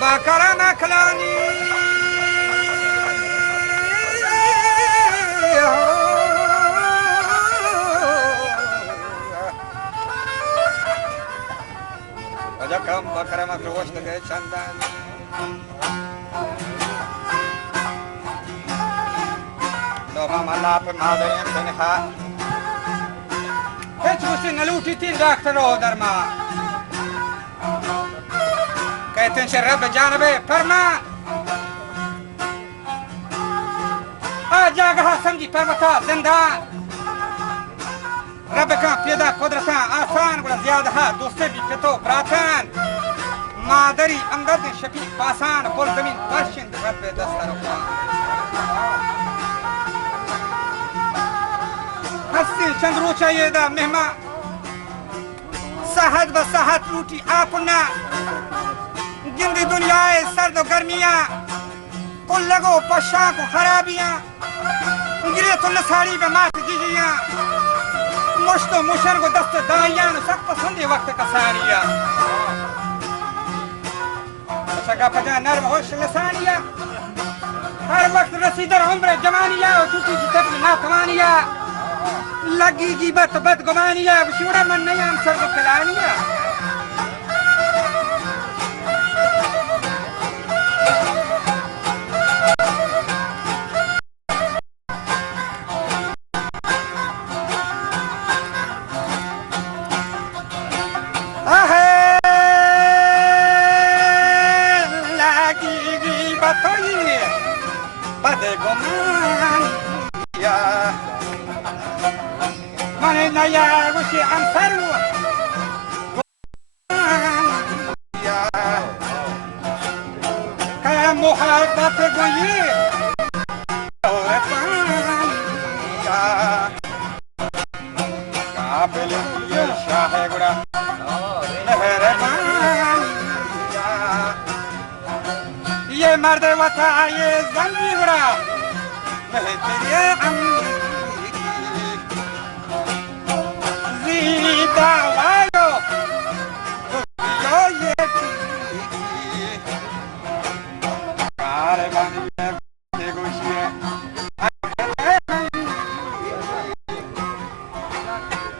باكرنا كلاني وجكم بكرمك وشتك چندان دوما ملا پر مادریم تنها هیچ وسی نلوٹی تین داکتر رو در ما कहते हैं रब जानबे फरमा आ जागहा समझी परवता जिंदा रब का पैदा कुदरता आसान बड़ा ज्यादा है दोस्ते भी पितो प्रार्थन मादरी अंगद शफी पासान कुल जमीन वर्षिन रब दस्तरो हस्ती चंद्रो चाहिए दा मेहमा साहत बसाहत लूटी आपना जिंदी दुनिया है सर्द गर्मियां कुल लगो पशा को खराबियां गिरे तो नसारी पे मात जीजियां मुश्तो मुशन को दस्त दाइयां सख्त संधि वक्त का सारिया सका पता नर्म होश लसानिया हर वक्त रसीदर उम्र जवानिया और टूटी की तकली नाकवानिया लगी की बदगुमानिया विशुरा मन नहीं हम सर्द कलानिया ये मर्द वता ये जंगी गुड़ा मैं तेरे जीता वायो यो ये कार बनी नेगोशिए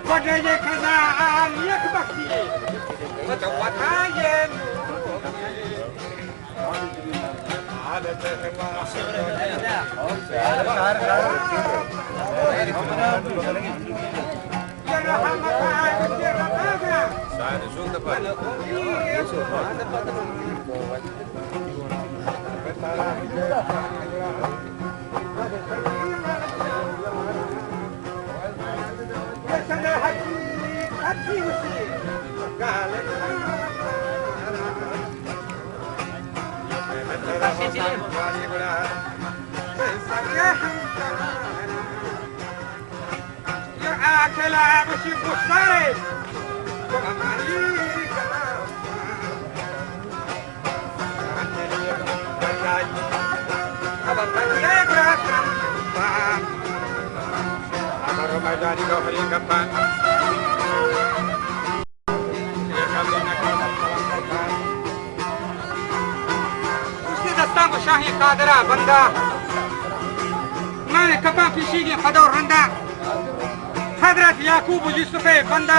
बड़े ये खजा ये बक्की तो वता ये शाही कादरा बंदा मैंने कपा पिशीगी खदो रंदा हजरत याकूब यूसुफ बंदा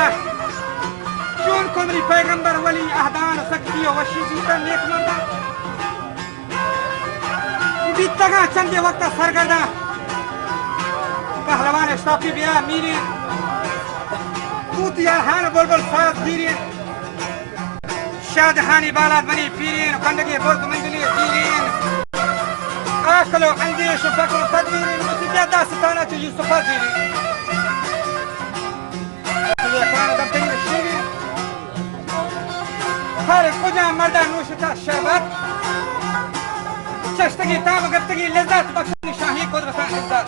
चून कुमरी पैगंबर वली अहदान सख्ती वशीदी का नेक मंदा बीतगा चंदे वक्त सरगर्दा पहलवान शौकी बिया मीरे तूतिया हान बुलबुल साथ दीरे शादहानी बालाद बनी पीरीन कंदगे बुर्द मंजिली दीरीन आखलो अंदेश फकरो तदवीरीन मुसीबिया दास्ताना च यूसुफ दीरीन ये खान दम शीरी हर कुजा मर्दा नूशता शरबत चश्तगी ताब गफ्तगी लज्जत बख्शनी शाही कुदरत इज्जत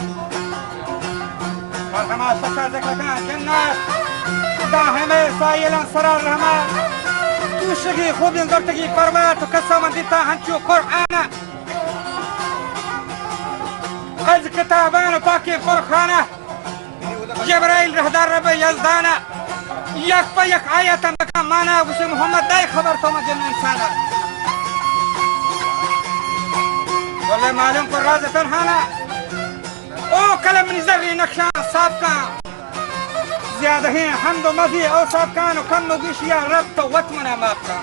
और हमारा सच्चा ज़िक्र का जन्नत दाहमे साइलन सरार रहमान توشگی خوب انگارتگی فرمایت و کسام دیتا هنچو قرآن از کتابان پاکی فرخانه جبرائیل رهدار رب یزدانه یک پا یک آیت مکان مانا وسی محمد دای خبر تو مجنون انسانا والله معلوم کو راز تنهانا او کلم من زری نقشان سابقا زیاده هی حمد و مدی او سابقان و کم نگیش یا رب تو وطمنا مابقا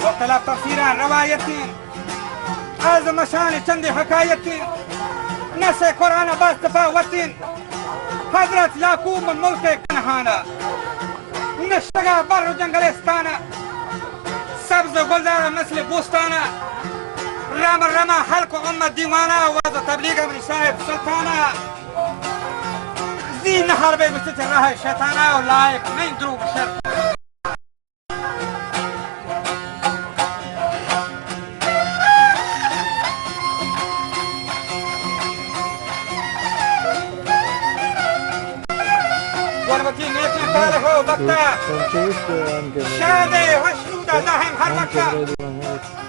واختلاف تفسیران روایتین از مشان چند حکایتین نس قرآن باز تفاوتین حضرت یعقوب من ملک کنهانا نشتگا بر جنگلستانا سبز و گلدار مثل بوستانا رما حلق و امت دیوانا واز تبلیغ امری صاحب سلطانا زی نهر بے بسیت راه شیطانا و لائق نہیں دروب شر والوكيل نيتي طالح وبكتا شادي وشنودة داهم هرمكتا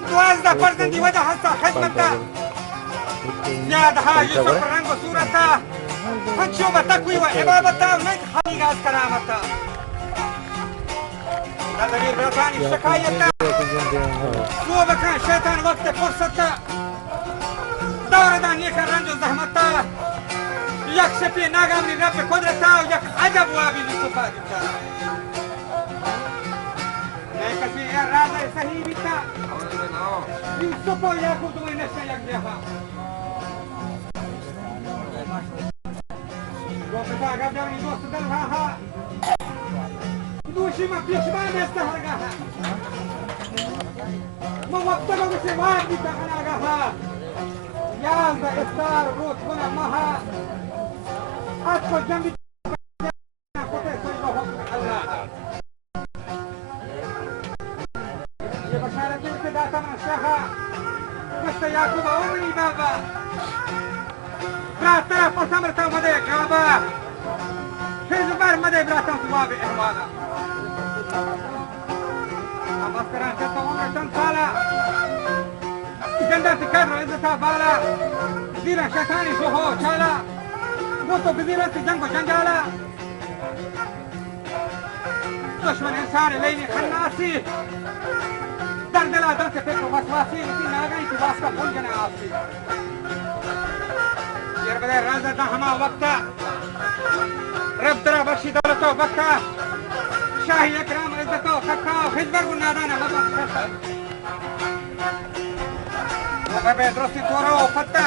دوازدة فرزندي وجه حسا خدمتا زيادها يوسف الرنگ وصورتا فنشوبة تقوي وعبابتا ونيك حقيقة كرامتا نظري برطاني شكايتا صوبة كان شيطان وقت فرصتا دور دانيك الرنج وزحمتا یک شپی ناگامنی رب قدرتا و یک عجب وابی یوسفا دیتا نہیں کسی راز صحیح بیتا یوسف و یعقوب تمہیں نشہ یک دیہا دوستا اگر جانی دوست دل رہا دوشی میں پیشمان استہر گاہا موقتگو بسی وار بیتا خنا گاہا یازد افطار روت کنا ماها أدخل جنبي يا بشارة ابتداء من الشيخة قصة يعقوب أمني بابا برات طرف وسمرتا ومدى قابا في زبار مدى براتا وطوابي إحوانا أمسكران جدتا عمر شنطالا جندر تكادر عزتا بالا زيرا شيطاني سوهو شالا دوستو بزیرت جنگ و جنجالا دشمن انسان لینی خناسی در دل درد فکر و وسواسی اسی ناگئی تو واسطہ بھول جنے آسی یر بدے راز دا ہما وقتا رب ترا بخشی دولت و بکا شاہی اکرام عزت و خکا و خزبر و نادان مدد خطا رب درستی تورا و فتا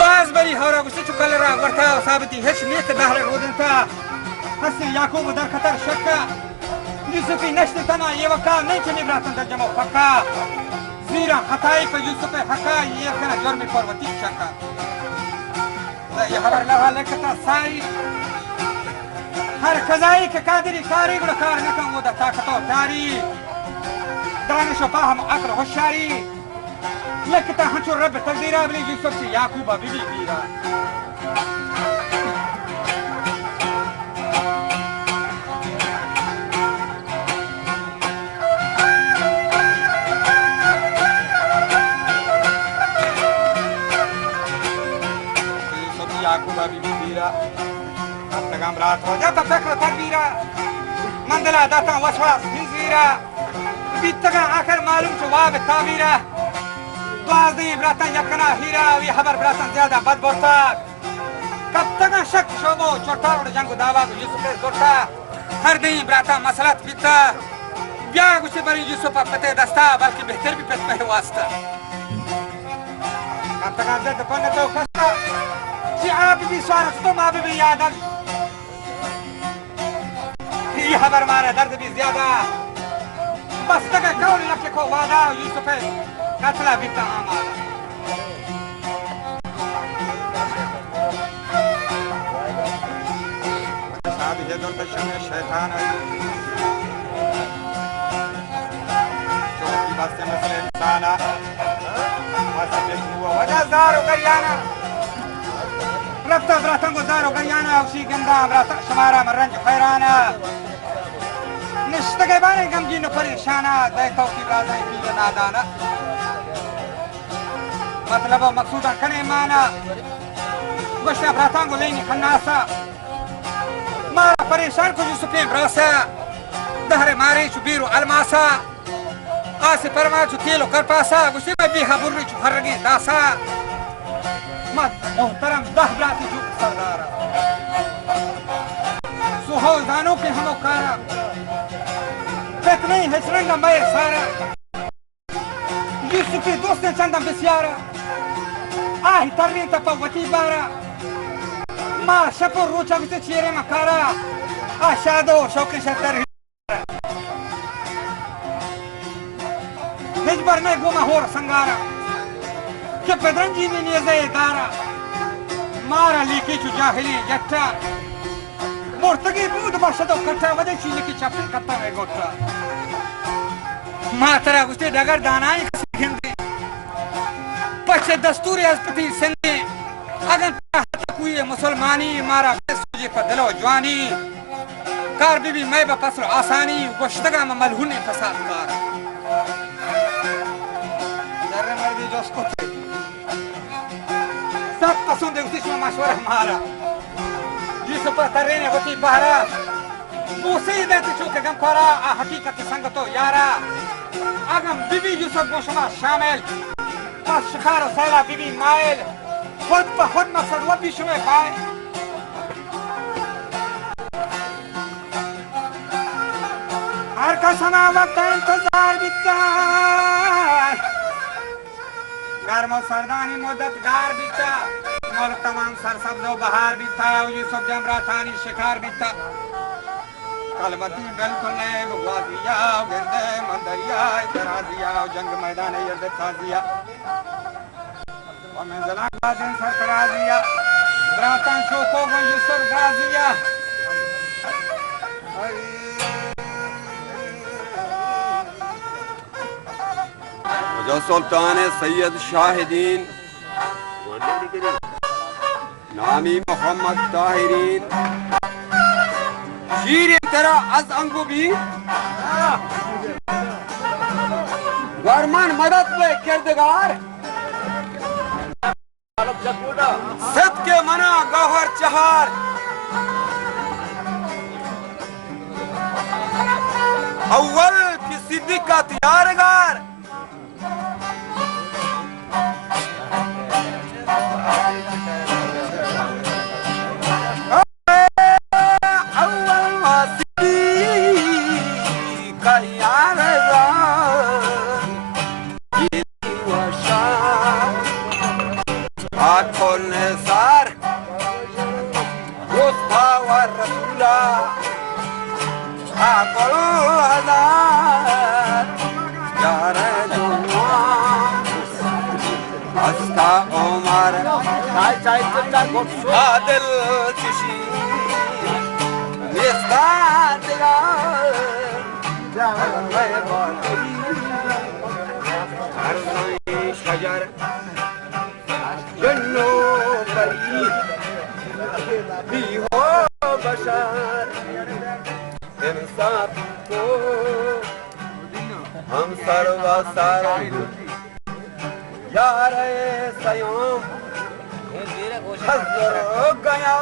باز بری هورا گوشی چو کل را ورتا و ثابتی هش نیت بحر رودن تا حسی یعقوب در خطر شکا یوسفی نشت تنا یہ وقتا نہیں چنی براتن در جمع فکا زیرا خطائی پر یوسف حقا یہ کنا جرمی پروتی شکا یہ خبر لها لکتا ساری ہر قضائی کے قادری کاری گڑا کار نکن وہ دا طاقت و تاری دانش و فاهم و عقل و ہوشیاری لکتا ہنچو رب تقدیرہ بلی یوسف سے یعقوبہ بی بی بیرہ یوسف سے یعقوبہ بی بی بیرہ اب تک امرات ہو جاتا فکر تقدیرہ مندلہ داتا وسواس ہنزیرہ بیت تک آخر معلوم جواب تعبیرہ بعضی براتن یکنا هیرا وی خبر براتن زیاده بد برتا کب تک شک شوبو چوٹا اور جنگ دعوا کو یوسف زورتا ہر دین براتن مسئلات بیتا بیا گوشی بری یوسف پتے دستا بلکہ بہتر بھی پت پہ واسطہ کب تک زد کون تو کستا سی آپ بھی سوارت تو ماں بھی یادن یہ خبر مارا درد بھی زیادہ بس تک کول لکھ کو وعدہ یوسف قتلہ بیتا آمالا صحابی ہے دور تشمی شیطان ہے چوکی باستے مثل انسانا واسے بیتنو وجہ زارو گریانا ربطہ براتن کو زارو گریانا اوشی گندہ براتن شمارا مرنج خیرانا نشتگے بانے گمگین پریشانا دے توکی رازائی پیل نادانا مطلب و مقصودا کنے مانا گوشت براتان کو لینی خناسا मारा परेशान को यूसुफे ब्रासा दहरे मारे चुबीरो अलमासा आसे परमा चुकेलो कर पासा उसी में भी हबुर्री चुहरगी दासा मत मोहतरम दह ब्राती जो सरदारा सुहो जानो के हमो कारा पेट नहीं है सरंगा मैं सारा यूसुफे दोस्त ने चंदम बिस्यारा आही तरनी तपा वती बारा ما شپور روچا بیت چیره مکارا آشادو شوق شتر هیچ بار نه گوما هور سنگارا که پدرنجی می نیزه دارا مارا لیکی چو جاهلی جتا مرتگی بود باشدو کتا وده چیزی کی چپی کتا وی گوتا ما ترا گوشتی دگر دانایی کسی گندی پچه دستوری از پتی سندی اگر کوئی مسلمانی مارا سوجی پر دلو جوانی کار بی میں با پسر آسانی گشتگا ملہونی فساد کار ذرے مردی جو اس کو تھے سب پسند ہے اسی شما مشورہ ہمارا جس پر ترین ہوتی بہرا موسی دیتی چوکے گم کورا حقیقت سنگتو یارا اگم بی بی یوسف گوشما شامل پس شخار و سیلا بی بی مائل خود به خود مقصد و پیش میں پائے ہر کا سما وقت انتظار بیتا گرم و سردانی مدت گار بیتا ملک تمام سرسبز و بہار بیتا یوسف جمراتانی شکار بیتا کلمتی بالکل نئے بغوازیا گردے مندریا اترازیا جنگ میدان یرد تازیا ومنزلان بازن سرکرازیا براتان شوکو گن یوسف گرازیا وجہ سلطان سید شاہدین نامی محمد طاہرین شیر ترا از انگو بھی گرمان مدد میں کردگار ست کے منا گوہر چہار اول کی صدیق کا تیارگار عادل چشی نیستان دیگر جانوی باقی ارزانی شجر جنو پری بی ہو بشر انصاف کو ہم سر و سر یار سیوم حضر گیا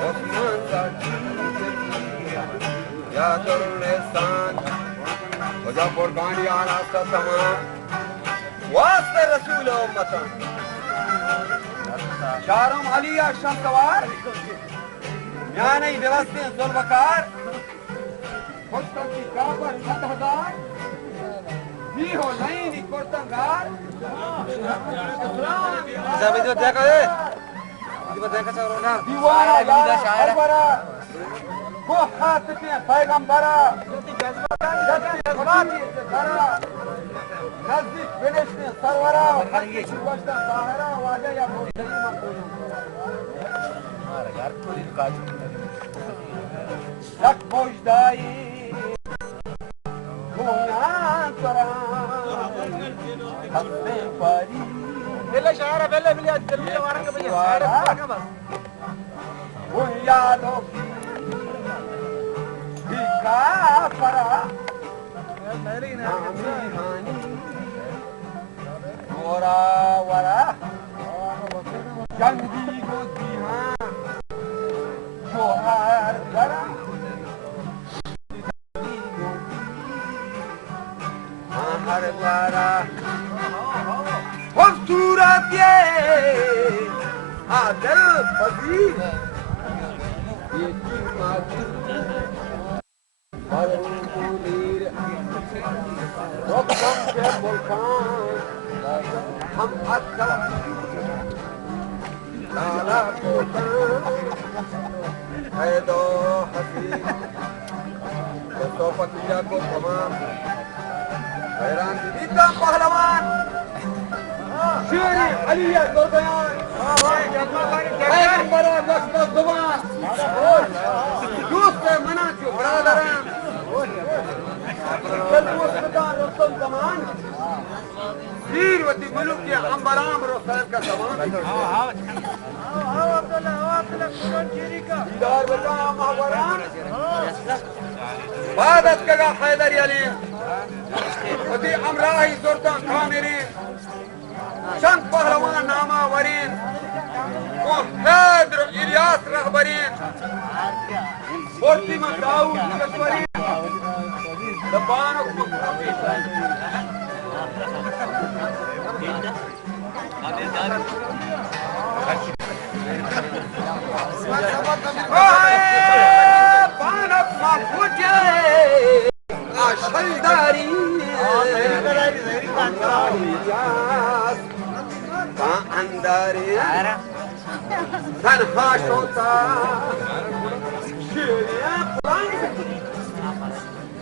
عثمان زاکی یا درلسان وجہ قربانی آراستہ تمام واسطے رسول امتان شارم علی اشرف سوار یعنی دوستے ظلمکار خوشتن کی کعبہ 7000 بھی ہو نہیں کرتنگار Sabi itu dia kali. Itu dia kecorona. Diwara ini syair. Ko khatme paygambara. Jati khulati zara. Nazdik beleshne sarwara. Khatme baştan zahira vaja ya muhtaji makbul. Mara yar thodi kaaj. Yak bojdai. Guna kara. Khatme pari. بلا شعارة بلا بلا الدلوية وارنقة بلا شعارة بس ويا لوكي بكافرة نامي هاني ورا ورا جنبي قديها आदल फजील ये माजिद मुनीर रब्बम के बुलखान हम अक्का लाला कोतान है दो हसी तो पतिया को तमाम हैरान दीदा पहलवान शेरी अलिया दुर्बयान पैगंबर दस्त जुबान दोस्त मना के बरादरान मुस्तदान रुस्तम जमान वीरवती मुल्क के अंबराम रोसायब का जमान दीदार बता महावरान बादत कगा हैदर अली वती अमराही सुल्तान कामिरीन चंद पहलवान नामावरीन वो हैदर इलियास रहबरीन बोर्ती में दाऊद कश्मीरीन दबानों को बानक माफूजे आशलदारी अंदारी तन्हा शोता Sheriya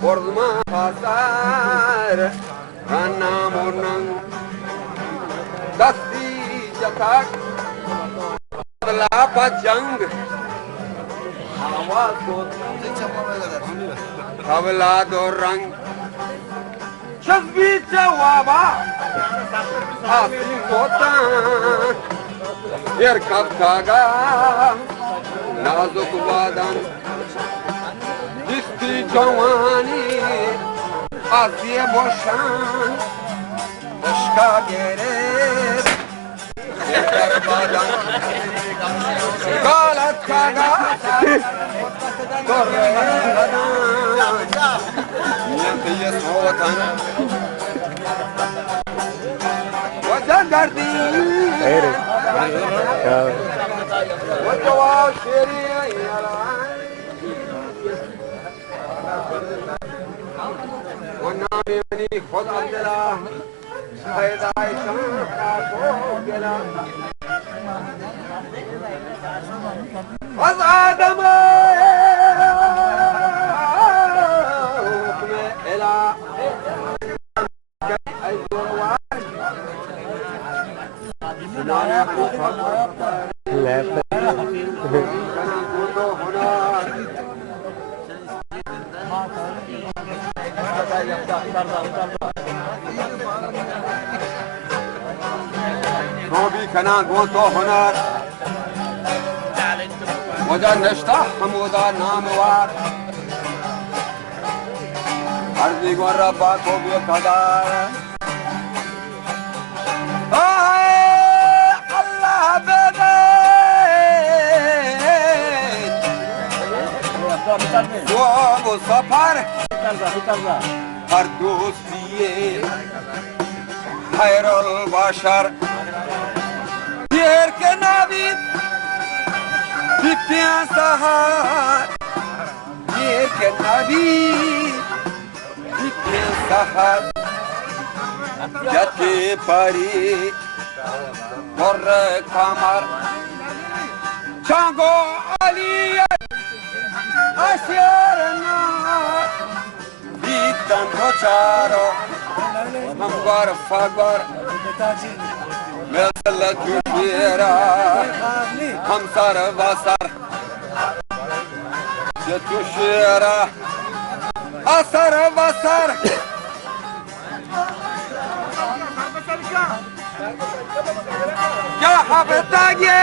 Borma hasar anamurnan dasti jatak adla jang आवाज को हवला दो रंग शब्बी जवाबा आसिम होता यार कब कागा नाजुक वादन जिसकी जवानी आसिए बोशान दशका गेरे करबादन गालत कागा ये सोतन वजन दर्दी वजवा शेरी वनानी खुद अब्दुल्ला हैदाय का को गेला आदम कना गो तो हुनर मुझा नश्ता हमोदा नामवार अर्जी गो रब्बा को भी कदार अल्लाह बेदे वो सफर हर दोस्तिए खैरुल बशर के नाबिद बित्या सहार ये के नाबिद बित्या सहार जते परी और कमर चांगो अलियत अशरना बीतन चारो हम गर फगर मिल जुशेरा हम सर वसर जुशेरा असर वसर क्या हबता ये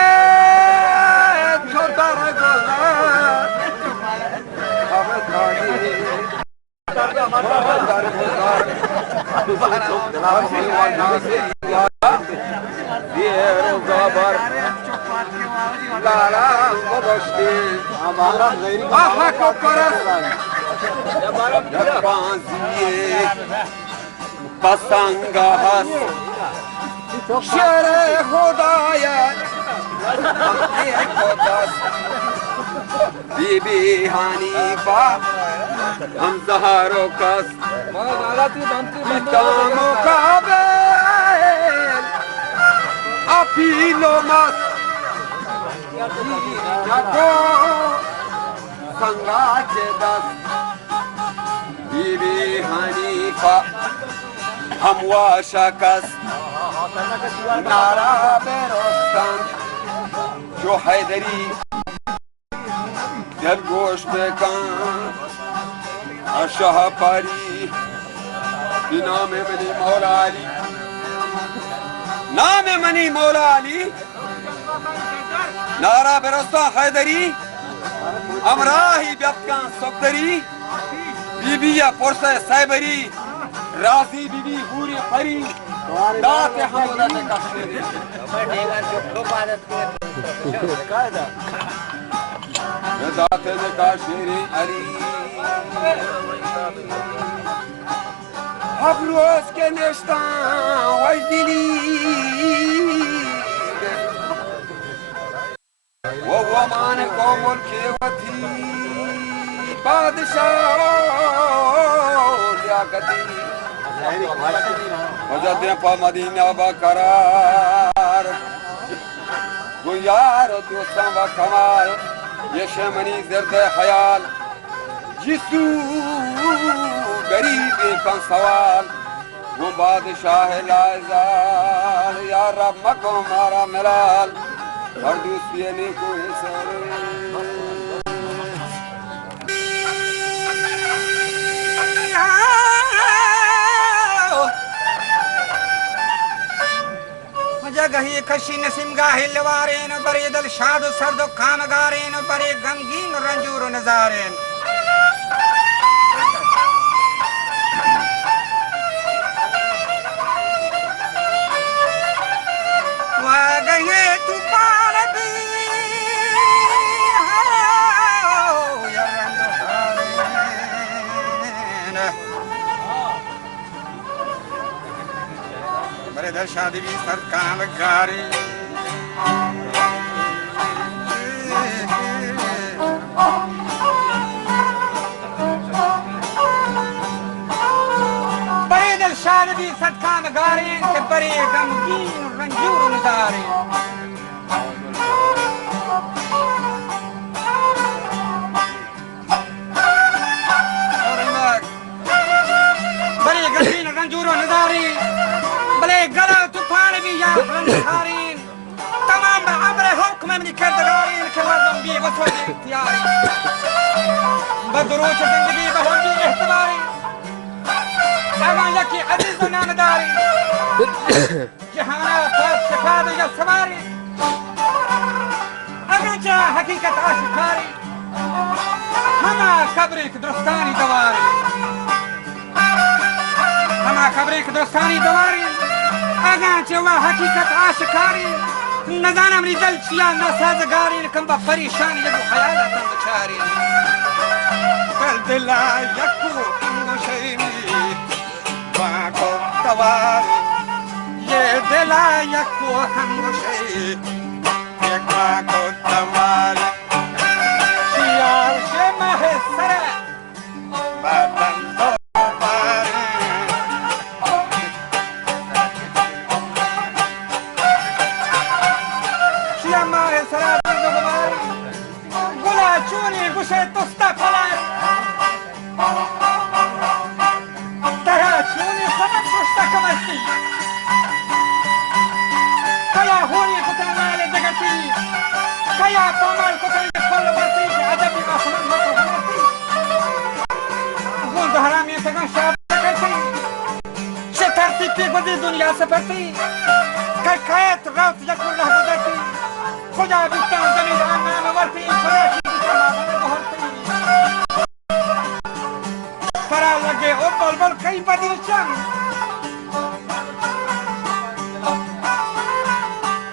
छोटा गुजार हबता ये लाला बदश्ती आहा को करस पांजिए पसंग हस शेर खुदाया बीबी हनीफा हम जहारो कस मुकाबेल अपीलो मस जगो संगाचे दस बीबी हनीफा हम वाशकस नारा बेरोस्तम जो हैदरी जब गोश बेकान अशाह पारी नाम मनी मौला अली नाम मनी मौला अली नारा बेरोस्ता हैदरी अमराही व्यक्कान सफदरी बीबिया पुरसे साइबरी राजी बीबी पूरी परी दाते हमदा ने कश्मीरी दाते ने कश्मीरी अली अब रोज के नेस्ता वजदिली वो मान को मुल्की वथी बादशाह लियाकती वजदने पा मदीना बकरार गुयार दोस्तां व कमाल ये शमनी जर्द ख्याल जिसू गरीब का सवाल वो बादशाह लाजाल या रब मको मारा मिलाल और दूसरी ने कोई सर जगही खशी नसीम गाहे लवारेन बरे दल शाद सर्दो काम गारेन बरे गमगीन रंजूर नजारेन वागहे तूफान भी या रंजूर बरे दल शादी भी सर काम गारे बरे दल शादी भी सर काम गारे के बरे गमगीन रंजूर नजारे बरे गमगीन रंजूर नजारे बले गला तूफान भी या रंधारीन तमाम अमर हुक्म में किरदारीन के मर्दम भी वसवत इख्तियारी बदरूच जिंदगी बहोंगी एहतबारी अवां यकी अजीज नामदारी जहाना फर्ज शिफाद या सवारी अगर जा हकीकत आशिकारी हमा कब्र एक दोस्तानी दवारी हमा कब्र एक दोस्तानी दवारी अगांचे वा हकीकत आशिकारी नजाना मरी दल चिया नसाजगारी कंबा परेशान यदु खयालत बेचारी कल दिला यकू इंगो शैनी वाको तवारी ये दिला यकू इंगो शैनी वाको तवारी शियार शे महसरे बदन गुशे तुस्ता फलाए तरह चूनी समझ सुस्ता कमस्ती कया होनी कुतल माले जगती कया तोमल कुतल फल बरती अदबी का समझ मत होती गुल हरामी से का शाब करती शतरती पे बदी दुनिया से परती कयत रात यकुल रह गुजरती खुदा बिस्ता जमीन नाम वरती खुदा परा लगे ओ बलबल कई बदी चंग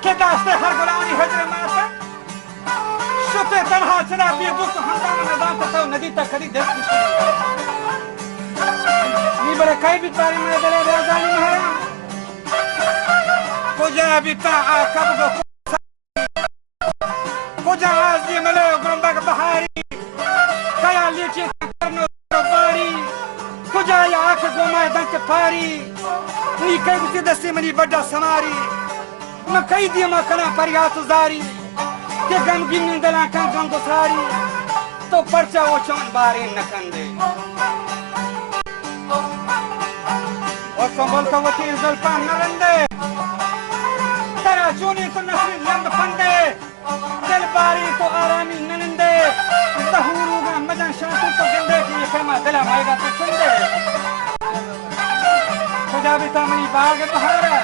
के दास्ते हर गुलामी हजर माता शुते तनहा चला भी दुख हंगामा नदान तो नदी तक करी देश की नी बड़े कई भी तारी में दले राजानी महाराज को जा भी ता कब गो मले गुरुंबक बहारी कया लीचे करनो बारी कुजा या आंख गोमा दंत फारी नी कई गुसी दस्ती मनी बड़ा समारी मैं कई दिया मैं कना परियात जारी के गमगीन निंदला kan गंगो सारी तो पर्चा वो चौन बारे न कंदे और संभल का वो तीन जुल्फान न रंदे तेरा चूनी तो नस्री लंब फंदे दिल बारी तो आरामी ननंदे ज़हूरू का मजन शांतु तो गंदे की ये खेमा दिला मायगा तो सुंदे कुजा भी तामनी बाग बहारा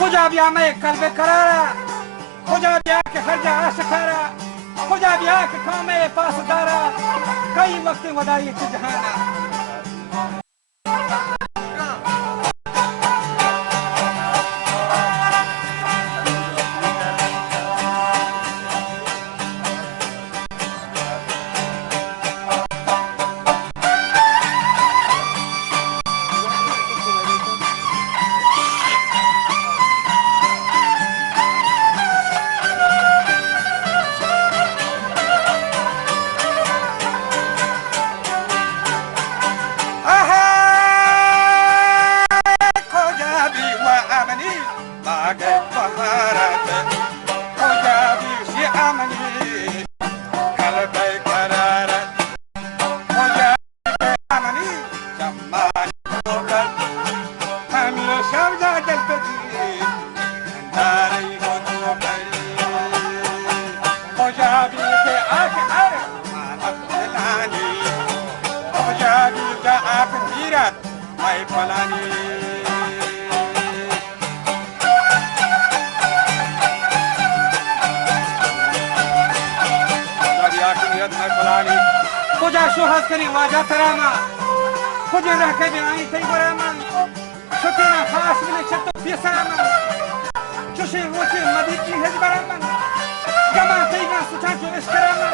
कुजा भी आमे कल्बे करारा कुजा भी आके खर्जा आशकारा कुजा भी आके कामे पास दारा कई वक्त वदाई जहाना कुजा शुहद करी वाजा तरामा कुजे रखे भी आई थई बरामा छुटीना खास मिले छतो पिसरामा चुशे वोचे मदी की हज बरामा गमा थई ना सुचा जो इस्करामा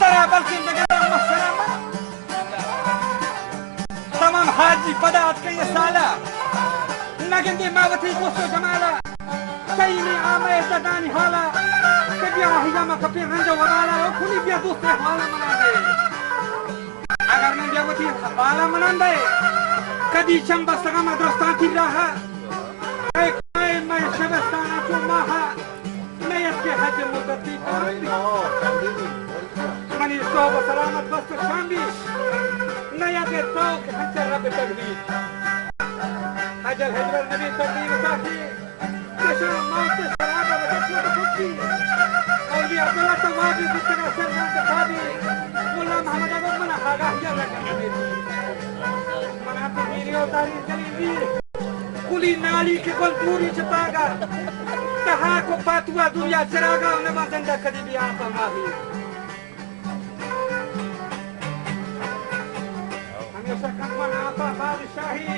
तरा बल्कि बगैर मसरामा तमाम हाजी पदात के ये साला नगंदी मावती गोसो जमाला कई में आमे तदानी हाला कबिया हिजामा कपे रंजो वराला और खुली बिया दूसरे हाला मना दे अगर मैं जावती हाला मना दे कदी चंबा सगा मद्रसा की रहा एक मैं शबस्ताना तो माहा मैं इसके हज मुद्दती मनी सोब सलामत बस शांबी नया के तो के हंसर रब तकदीर हजर हजर नबी तकदीर साथी कशा मौत शराब बदल खुदी और भी अब्दुल्ला तवाबी बितना सरदार तवाबी मुल्ला मोहम्मद अबू मना हागा हिया लगा मना तो वीडियो तारीख चली कुली नाली के गोल पूरी छपागा कहा को पातुआ दुनिया चरागा उन्हें माजंदा कदी भी आपा माही हमेशा कमना आपा बादशाही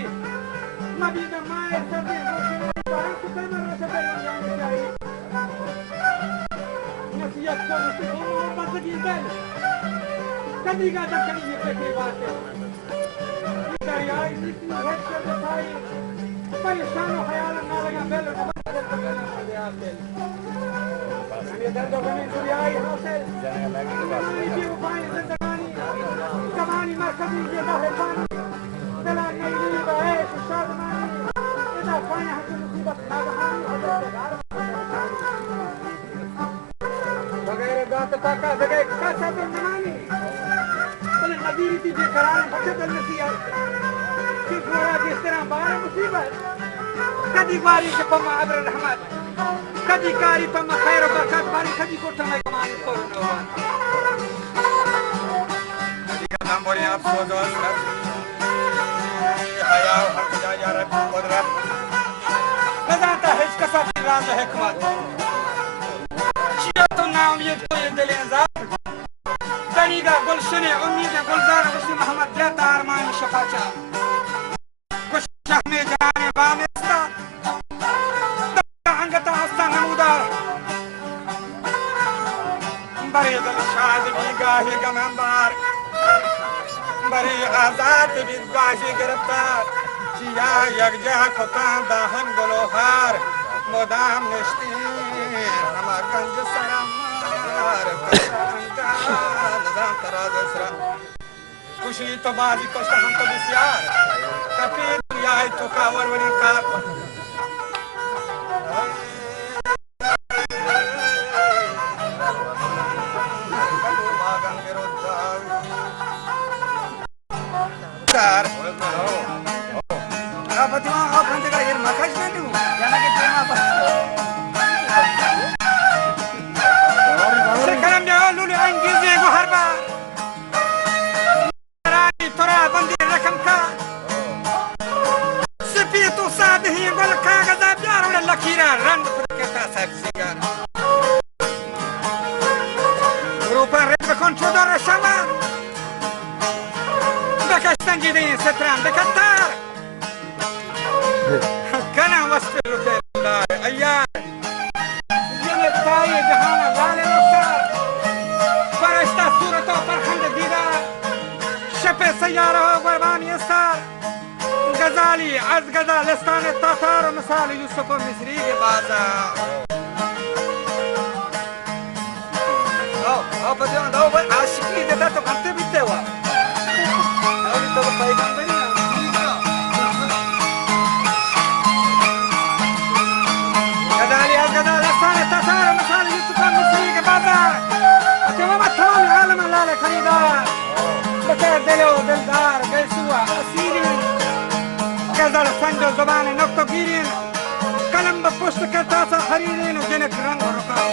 नबी का माए सभी रोशनी बाहर को करना रोशनी जाने चाहिए नसीहत को नसीहत मत कीजिए कभी का तक कभी ये की बात है दरिया इतनी है कि बताई परेशान हो ख्याल ना लगा बेल ये दर्द बने दुनिया हासिल ये उपाय जिंदगानी कमानी मरकजी ये बहरबानी दला नहीं बाएश शादमानी इधर पानी हक मुसीबत नागहानी बगैर दात ताका जगह कैसा तो जमानी बोले नबी रीति बेकरार बचत नसीहत कि गोरा जिस तरह बार मुसीबत कदी बारी के पमा अब्र रहमत कदी कारी पमा खैर और बरकत बारी कदी को तमे कमान करो कदी का नाम बोले आप सोच आया हक जा या रब कुदरत नजाता है इसका साथ राज हिकमत शिया तो नाम ये तो ये दिल इंजार तनीगा गुलशन उम्मीद गुलजार मुस्लिम मोहम्मद देता अरमान शफाचा कुछ में जाने बामेस्ता अंगता हस्ता नमूदार बरे दिल शाद भी गाहे गमंबार बरे आजाद भी गाहे गिरफ्तार चिया यकजा खुतान दाहन गलोहार मुदाम निश्ती हम गंज सरामा खुशी तो बाजी कष्ट हम तो बसियार कपे दुनिया है तो कावर वरी कार कार अब तो आप अंदर का ये मकाज में दू जाना के प्रेमा पर से करम जा लुले अंग्रेजी को हर बार ترى بندي الرقم كا سبيتو صاده يقول كاغذ بيار ولا لكيرا رند بركتا صاحب سيجار روبا ريب كونترو دور الشمال بكستان جدين ستران بكتار كان وصف الله ايار جنة تاي جهانا غالي رسال فرشتا صورتو فرحند ديدار شبه سيارة وقرباني السار غزالي عز غزال لستان التاتار ومثال يوسف المصري بازار او بدون دو عاشقي ده تو كنت بتوا او تو بايغان بني غزالي عز غزال لستان التاتار ومثال يوسف المصري بازار اتوا ما تمام العالم لا خريدار بكر دلو دلدار قيسوا أسيرين غزال سنجو زبان نقطة گيرين قلم بپشت کرتاسا خريدين وجنك رنگ ورقام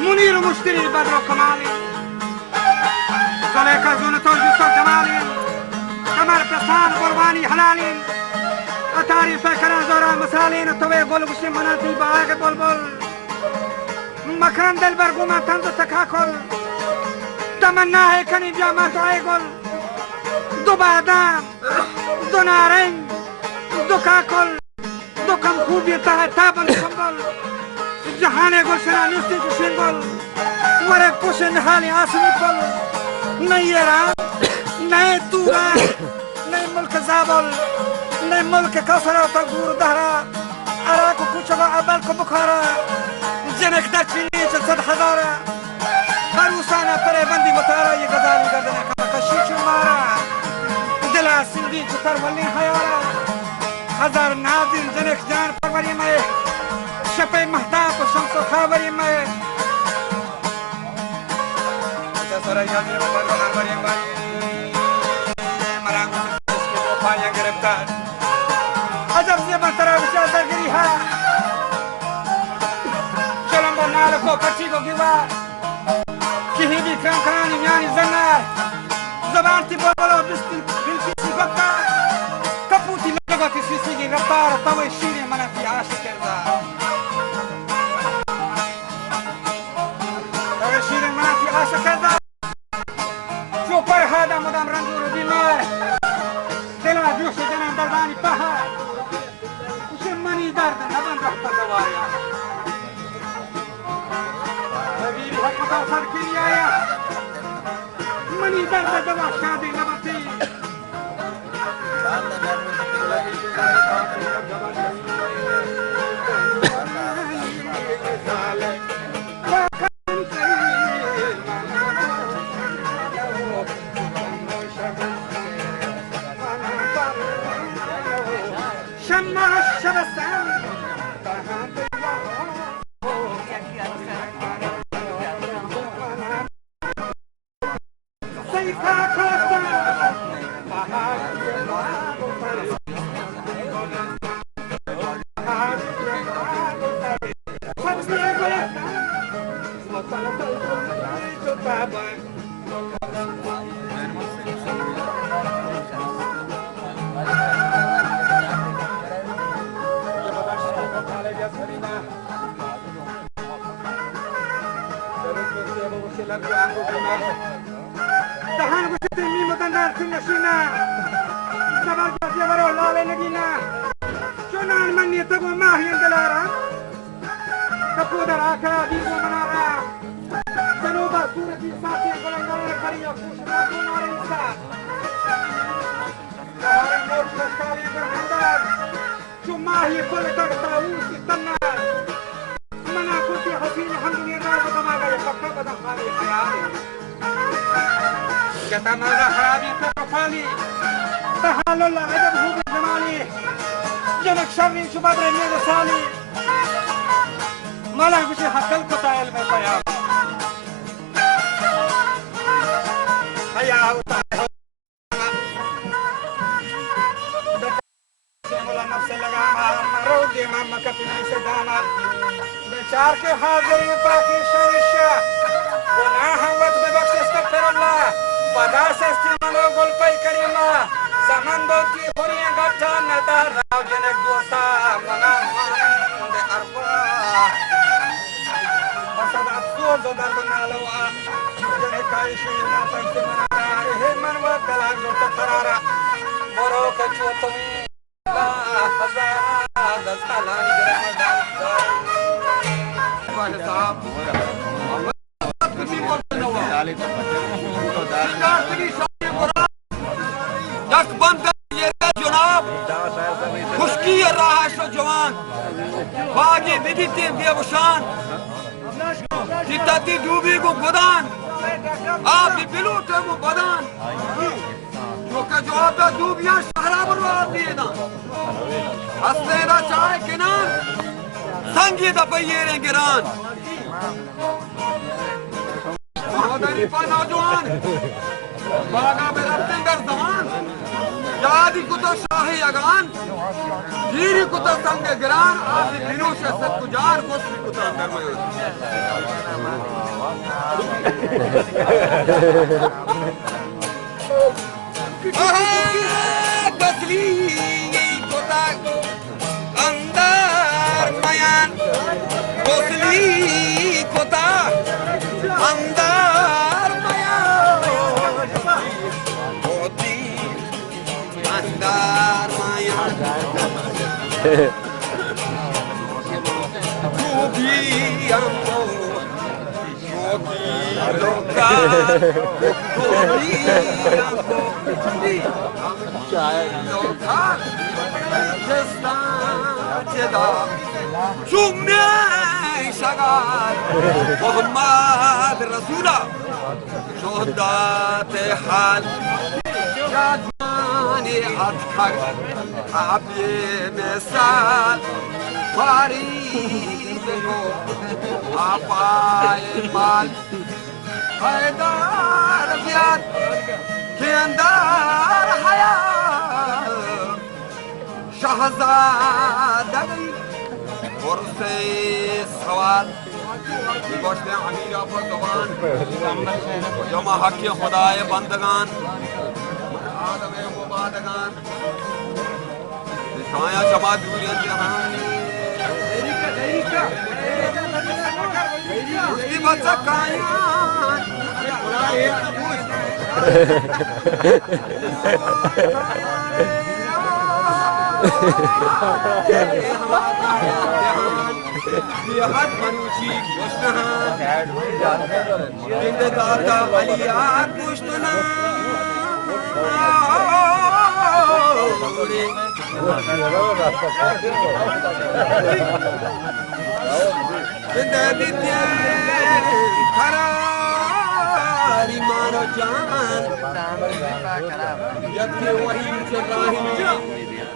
منير مشتري البدر كمالي زليكا زونتو يوسف جمالي قمر بسان قرباني حلالي أتاري فكرا زورا مسالين توي قول بشي مناتي باغ بلبل مكان دل برغوما تندو تكاكل تمنا ہے کنی جامع دعائے گل دو بادام دو نارنج دو کاکل دو کم خوبی تابن سنبل جهان گلشن نیستی جشن گل ورق پوشن حالی آسمی گل نه ایران نه دوبان نه ملک زابل نه ملک کوثر و تگور دهرا عراق و کوچه و عبال کو بخارا جنک در چینی 400,000 عروسانه پره بندی متارا یه غزالی گردنه کمکشی چون مارا دلا سندی چتر ولی حیارا هزار نادین جنک جان پروری مای شپه مهتاب و شمس و خابری مای سرای یادی رو بر هنوری مای مرانگو سکش که دو پایا گرفتار عجب زیبان ترا بشا درگری ها چلم با نالکو کچی کو گیوار کهی بی کرم کرانی میانی زنار زبان تی بلبلو بالکیسی گفتا کپوتی لگوتی سیسیگی رفتار توی شیری منفی عاشق کردار توی شیری منفی عاشق کردار شو پر هادا مدام رنجور بیمار دلما جوش جنم دردانی پهر کشم منی درد نبند رفت دواریا نبیری حکمتا سرکیری آیا منی درد دوا شادی نبتی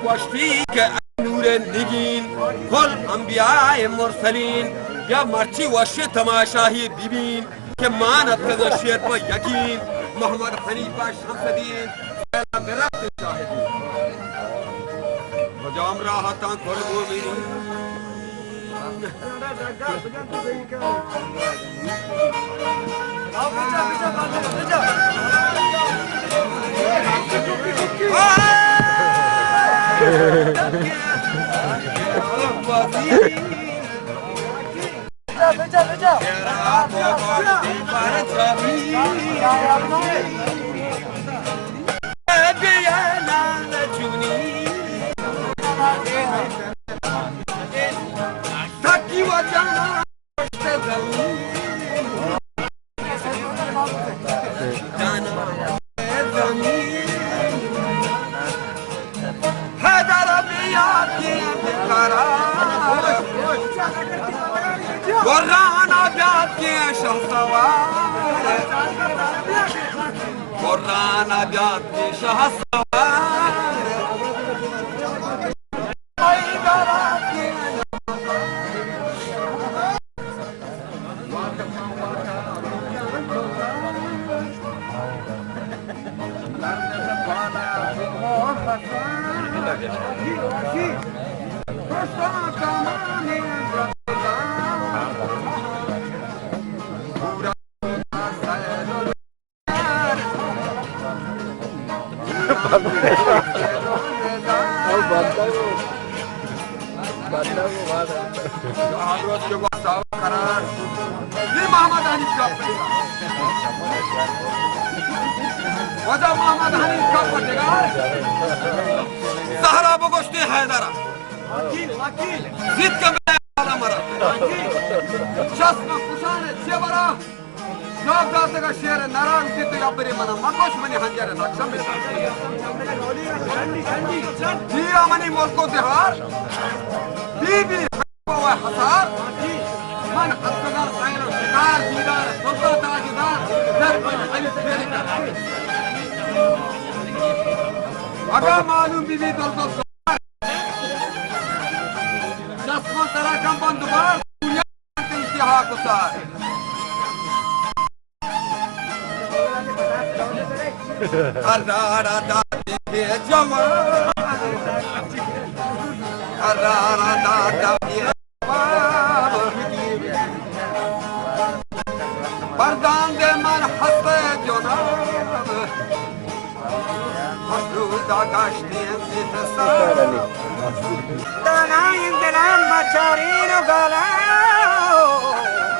واشفيك نور النجين كل أنبياء المرسلين يا مرشي وشي تماشاهي ببين كمان تغشيت ويقين محمد حنيفة شمس الدين فعلا برات الشاهدين وجام راحتان قربو منين ورانا بياتي شهسوار ورانا بياتي شهسوار وجا محمد حنيف का पटेगार सहरा बगोश्ती हैदरा वकील जिद का वाला मरा शस्त्र कुशाने चेवरा नौदाते का शेर नारायण जित याबरी मना मकोश मनी हंजरे नक्शा में जीरा मनी मुल्को तिहार बीबी हुआ हसार मन अस्पताल साइनो शिकार दीदार सुल्तान ताजदार दर पर अलिफ फेरिका अगर मालूम बीबी दर्दो सार चश्मा तरह कम बंद बार दुनिया के इतिहास को सार अरारा दादी के जवान अरारा दादी बरदान दे मन हस्ते जोनाब मशरूदा गाश्ती इंतसा तनाइन दिलाम मचारीन गलाओ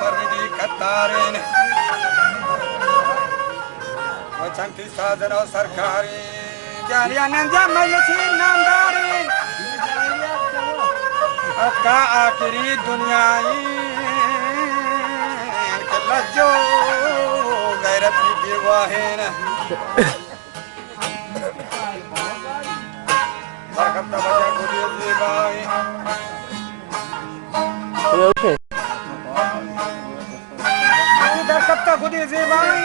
बरदी कतारेन वचंती साधन और सरकारी जालिया नंजा मयसी नामदारी अक्का आखिरी दुनियाई लज्जो गैरत की बेवाहेन बरकत वजह को दिए जेबाई बरकत को दिए जेबाई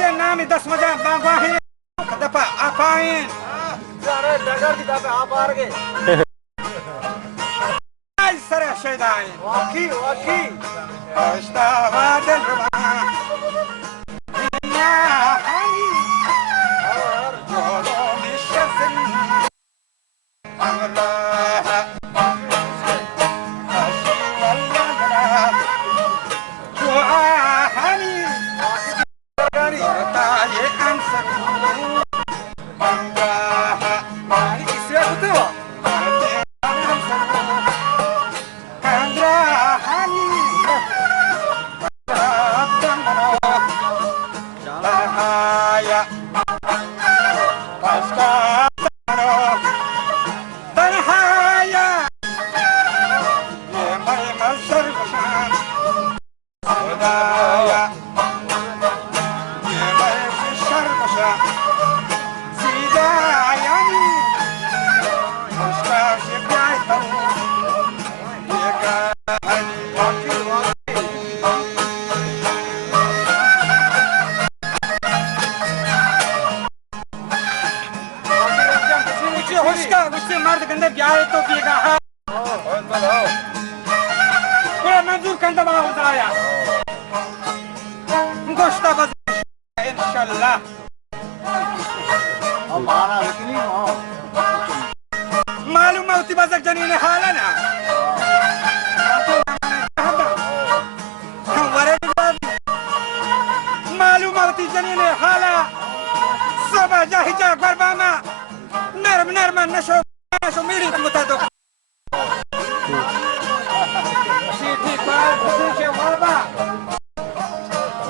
ये नाम 10 वजह बागवाही कदपा आपाइन अरे डगर की दापे आप आ गए सरे शेदाई वाकी اشتاق دلبا يا حي جولون الشفن الله أشي والله جوعاني تاي أنسك الله مالك سيبتوا दंदे ब्याह तो पिएगा है पूरा मंजूर कंदा बावजाया गोश्ता बस इंशाल्लाह हमारा इतनी मालूम है उसी बात जनी ने हाल है ना मालूम है उसी जनी ने हाल है सुबह जाहिजा गरबामा नरम नरम नशो नशो मिली मुता दो सीधी बार दूसरे वाला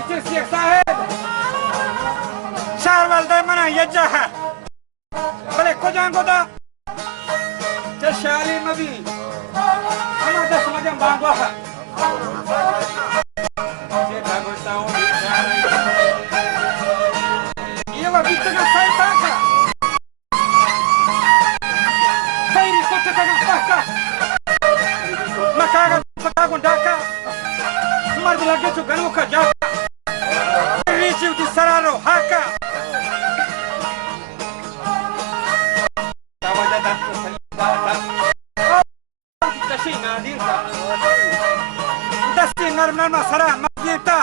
इसे शेख साहब चार वाल दे मना यज्जा है भले को जान को दा शाली मबी हमारा दस मजम बांगवा है ये भागवताओं ये वो बीच का सही था सही कुछ का पक्का मकागा पक्का गुंडाका मर्द लगे तो गनों का जाका रीची उठी सरारो हाका दस्ती नरम नरम सरा मगीता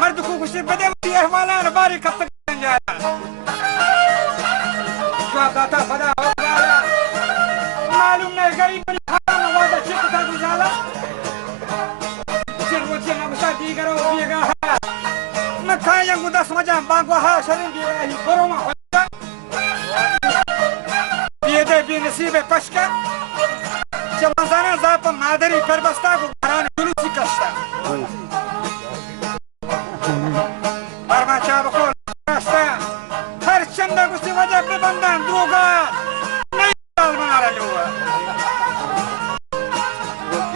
मर्द को कुछ बदे वही अहवाला बारी कब तक जाया जवाब दाता बड़ा होगा मालूम नहीं गरीब हाल वादा चिप का गुजारा सिर वो चिन्ह मुझे दी करो पिएगा है मैं खाया गुदा समझा बांगवा है शरीर दी रही कोरोना होता ये दे भी नसीब पश्का जवाना जाप मादरी परबस्ता को घराने जुलूसी कष्टा परमा चाब को कष्टा हर चंदा को सी वजह पे बंदा दूंगा नहीं साल बना रहा लोगा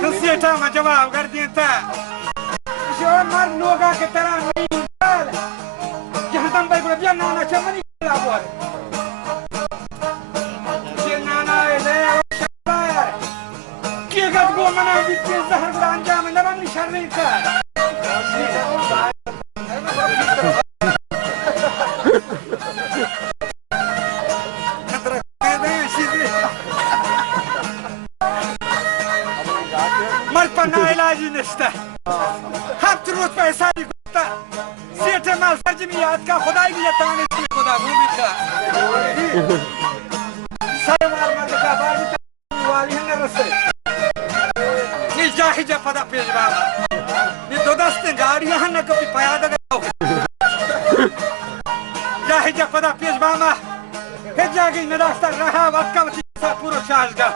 तुझसे था मैं जवाब कर दिया था उसे और मर लोगा के तरह नहीं साल जहाँ तम भाई को बिया नाना चमनी किला बोल ये नाना ले वो मना बिल्कुल जहर का अंजाम नरम निशान नहीं था मर पर ना इलाज निश्ता हफ्ते रोज पैसा ही गुस्ता सेठ माल सर्जमी याद का खुदाई भी ताने की खुदा भूमि का सारे माल माल का बार वाली है रस्ते जाहिजा पदा पेज बाबा ये दो दस्ते गाड़ियां हैं ना कभी पयादा गया जाहिजा पदा पेज बाबा हे जागी नदास्ता रहा वक्त का वची पूरा चार्ज का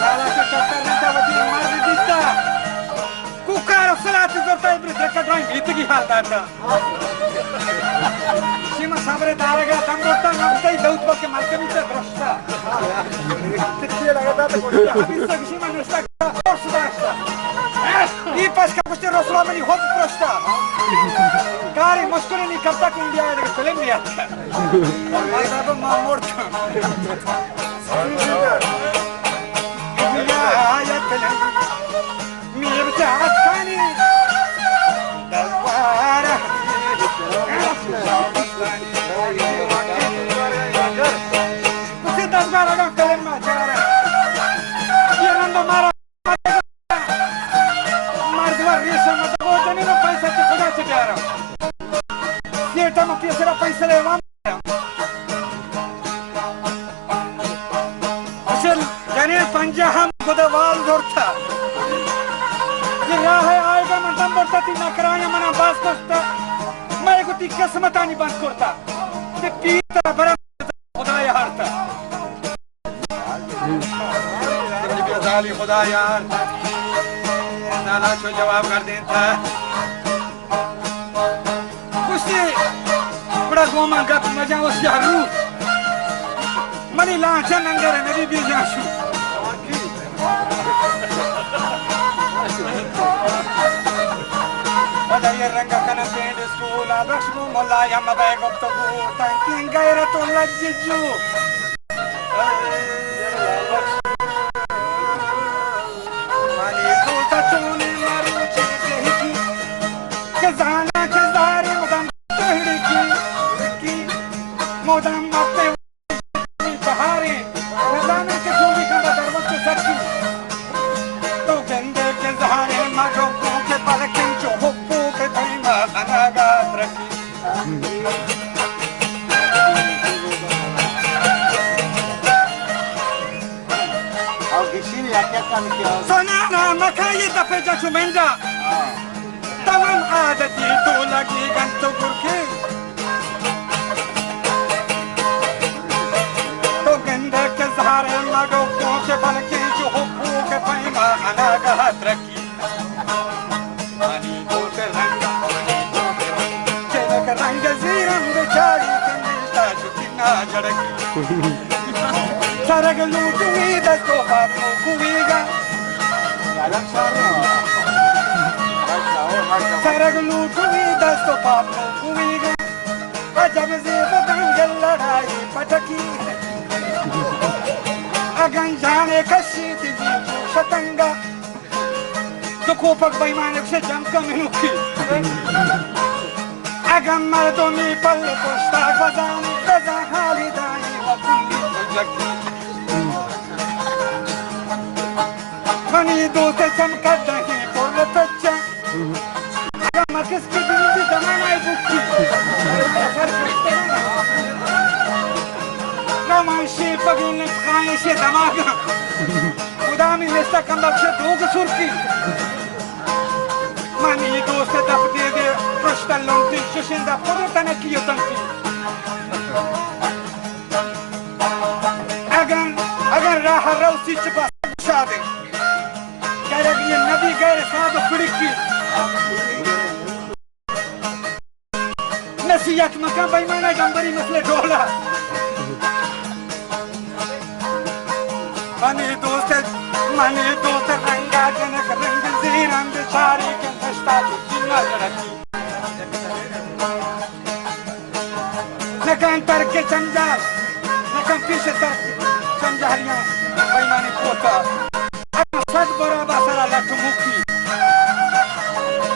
साला के चक्कर में तो वची मार दीता कुकार सलात करता है ब्रिज का ड्राइंग इतनी हाल था सीमा सामने दारेगा तंगोटा नमस्ते दौत के मार के भीतर भ्रष्टा कितने लगातार तो कोई अभी तक सीमा नष्टा का और सुधारता ये पास का कुछ रसवा में नहीं होत भ्रष्टा कारी मुश्किल नहीं करता कि इंडिया में फिल्म नहीं आता भाई साहब मामूर था या फिल्म मेरे बचात खानी दलवारा उसे 10-12 का फिल्म में चला रहा ये नंदा मारा मर्दवा रेशम में वो जने ना पैसा के खुदा से जा रहा ये टाइम पे सिर्फ पैसा ले वहां असल जने पंजा हम खुदा वाल जोड़ता ये राह आएगा मैं दम बढ़ता थी ना कराया मना बास करता मैं को ती किस्मत आनी बंद करता ते पीता बड़ा खुदा यार था तेरी बेजाली खुदा यार नाना छो जवाब कर देता कुछ बड़ा गोमा गप मजा उस यारू मनी लांचा नंगर मेरी भी जाशु Odaya ranga kana pend school abashmu molaya mabay gopto bu tanking gaira to lajju mani to ta chone maru chehki ke zana ke zare modam tehki ki modam ape menja. Tamam adati to lagi ganto gurke. To ganda ke zahare mago ko ke balke jo ho ke paima anaga hatraki. Ani to ke ranga. Chela ke ranga ziram de chari ke nista chutina jaraki. Sarag lutuwi dasto papo kuwiga. Sarag lutuwi dasto papo kuwiga. Ajab zeba dangal ladai pataki. Agan jane kashi tiji shatanga. Duko pak baimane se jamka minuki. Agan mardoni pal kosta gazan gaza halidai wa kulli jaki. Mani doste chamkada hai por pecha. Agar markes ki dindi zamana ai bukki. Naman shi pagin khaye shi damaga. Udami nesta kambak shi dog surki. Mani doste tapde de prostalon ti shishinda podotane ki yotanki. Agar raha rausi chpa shade. ये नबी गए साधु कुड़की नसीहत मकान बेईमाना जंबरी मसले ढोला money दोस्त रंगा जनक रंग जीरन बेचारी के नष्टा जिन्ना लड़की नकान तर के चंजाल नकान पीछे तर चंजालियां बेईमानी पोता सद बराबर सारा लटमुखी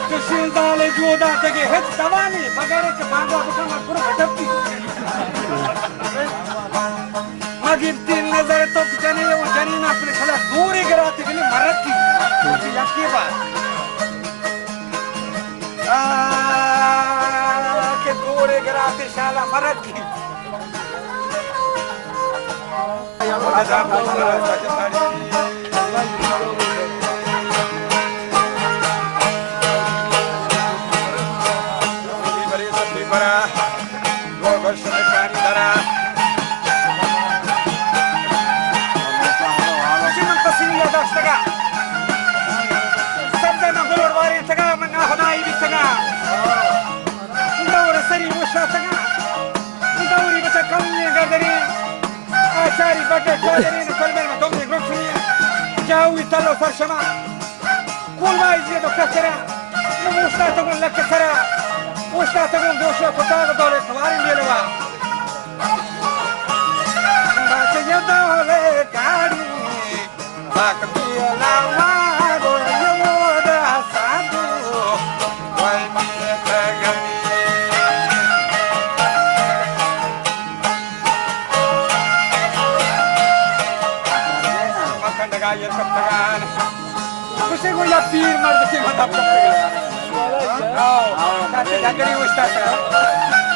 तहसीलदार जोड़ा जगह है दवानी वगैरह के बांगो दुकान पूरा घटती मगर तीन नजर तो जने वो जनी ना अपने खला दूर ही गिराती के लिए मरत की मुझे यकी बात के दूर ही गिराती शाला मरत की Cari bagai cari ni kalau mereka dong grup ni, jauh itu lo bersama. Kulai dia tu kerja, ustaz tu pun lek kerja, ustaz tu pun dosa kota tu dole kemarin dia lewa. Baca je dole kari, bak dia lama boleh muda satu, wal dia tergani. ये सब तगान उसे को या पीर मर्द से मतलब काटे झगड़ी उस्ता का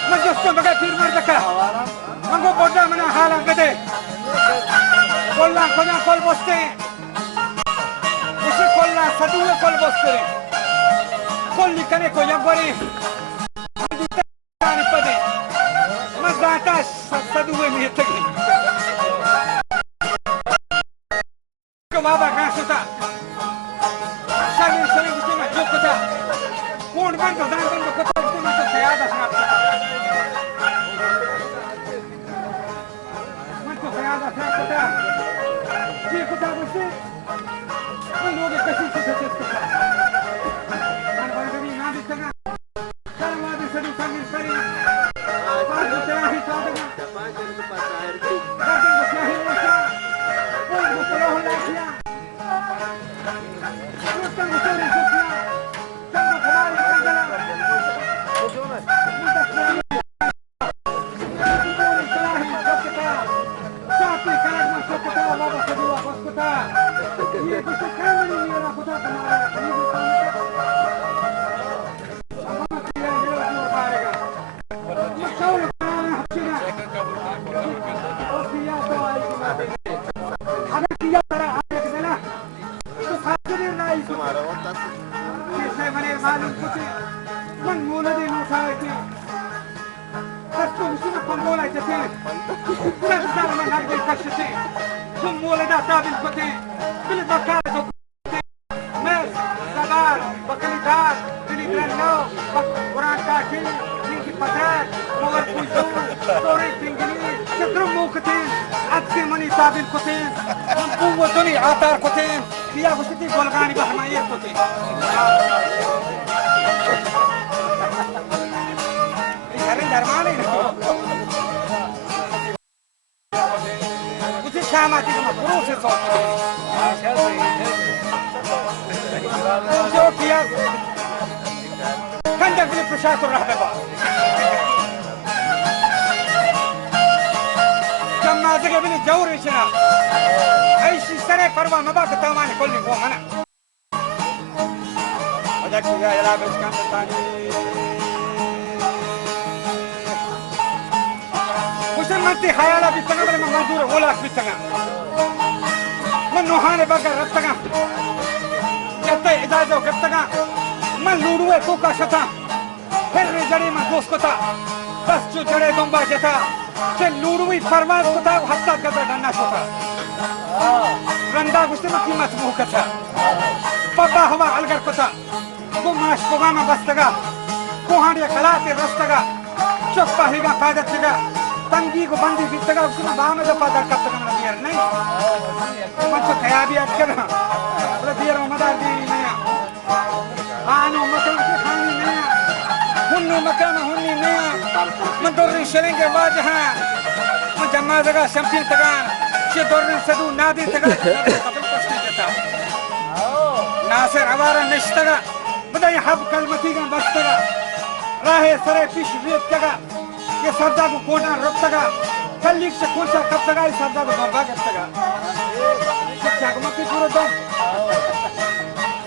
मैं दोस्तों बगैर पीर मर्द का मंगो बोड़ा मना हाल अंगदे कोल्ला कोना कोल बसते उसे कोल्ला सदुए कोल बसते कोल निकने को यंबरी अंदुतानी पदे मज़ाता सदुए में तकी बाबा कहाँ सोता? शायद शायद उसके में जो कुछ कोड बंद हो जाए तो कुछ उसके में तो तैयार है आप मन को तैयार है आप ये कुछ आप उससे उन लोगों के किसी से सकता मन बंदरी ना दिखेगा चल वादी सभी संगीत करी पाँच रुपया ही चाहेगा पाँच रुपया चाहेगी दस रुपया ही लेगा कोई रुपया हो लाखिया من مولدي نوتايتي تستو مسلم فنبولا جتي تستو من نرجي كشتي ثم مولدا تابل كتي بالبكار دوكتي مس زبار بكليدار بليدرنو قران كاكي نيجي فتات مور كويزو سوري تنجلي شكرم موكتين عدسي مني تابل كتين من قوة دني عطار كتين فيها بستي بلغاني بحماية كتين Yarın dermanıydı. Bütün şamatı ama kurulsuz oldu. Çok iyi. Kandak bile fırsatı rahbe var. Cammazı bile cavur işine. Ayşi sene parva mabak tamamı kolli komana. Ocak ya yala başkan tani. مسلمتي خيالها بيتنا ولا منظورة ولا بيتنا من نوحانة بقى ربتنا جتة إجازة وكبتنا من لولوه توكا شتا هر جري من دوست كتا بس جو جري دنبا جتا چه لولوه پرواز كتا وحتى قدر دانا شتا رندا گشتنا قیمت مو کتا بابا هوا الگر کتا کو ماش پوغاما بستگا کوهانی خلاتی رستگا چپا هیگا پادت چگا तंगी को बंदी फिरतगा उसमें बाहर में दफा दर कब तक ना दियर नहीं मंच खया भी अटकना बोले दियर मदार दी नहीं खानो मकन के खानी नहीं हुन्नी मकन हुन्नी नहीं मन दोरी शलेंगे वाजह मन जम्मा जगह शम्पी तगान शे दोरी सदू नादी तगा कबल पस्ती जता नासिर अवारा निश्तगा बदाई हब कलमती का बस्तगा राहे सरे पिश वीत तगा ये सरदा को कोना रखतगा कल्ली से कौन सा कब तगा इस सरदा को बाबा कब तगा ये जगमगी पूरा दम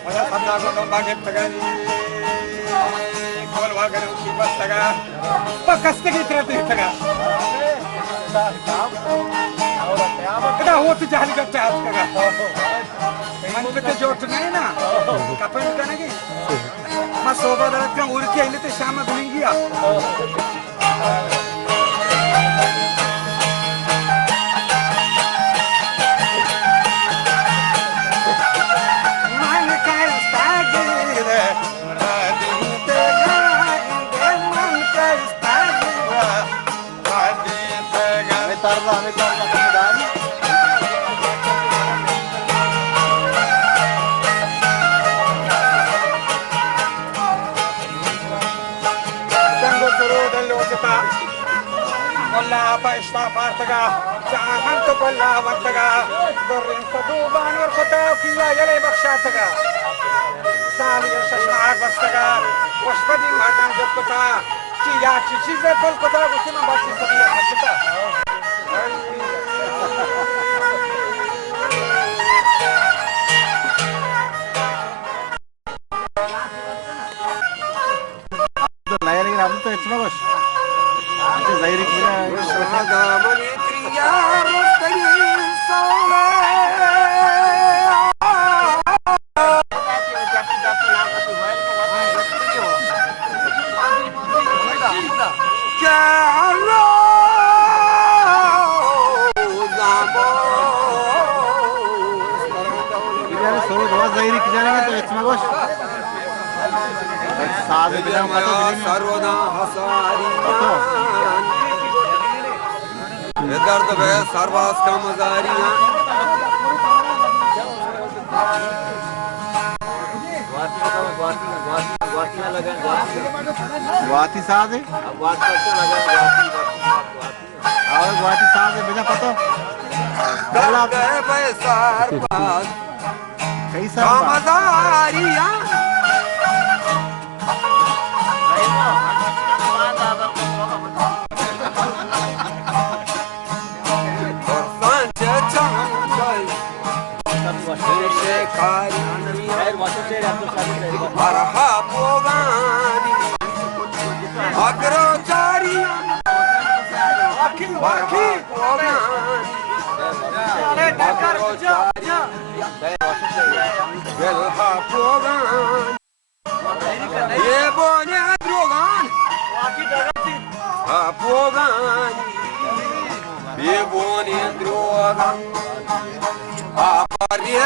और सरदा को बाबा कब तगा कौन वागर उसी बस तगा पकस्ते की तरह तगा कदा हो तो जाने का चाहत तगा मन पे तो जोट नहीं ना कपन करने की मैं सोबा दरक का उड़ के इले तो शाम घूमेंगी आप Kolla apa istafartaga, jangan tu kolla wantaga, dorin saduban warkota kiya yale bakshataga, sali shashma agvastaga, washpadi madan jabkota, kiya chichize polkota usima basi sabiya hakta. Naya lagi ramu tu itu bagus. Zairi kira Shada mani kriya mustaqil sole. Kya Allah zamo. Kira solo dua Zairi kira ni tu itu bagus. साथ में बिना पता भी सर्वदा हसारी दर्द है सर्वास का मजारियां वाती साथ है और वाती साथ है बिना पता दर्द है सर्वास कैसा मजारियां ये bone drogan Aki dagati. apogani be bone drogan apare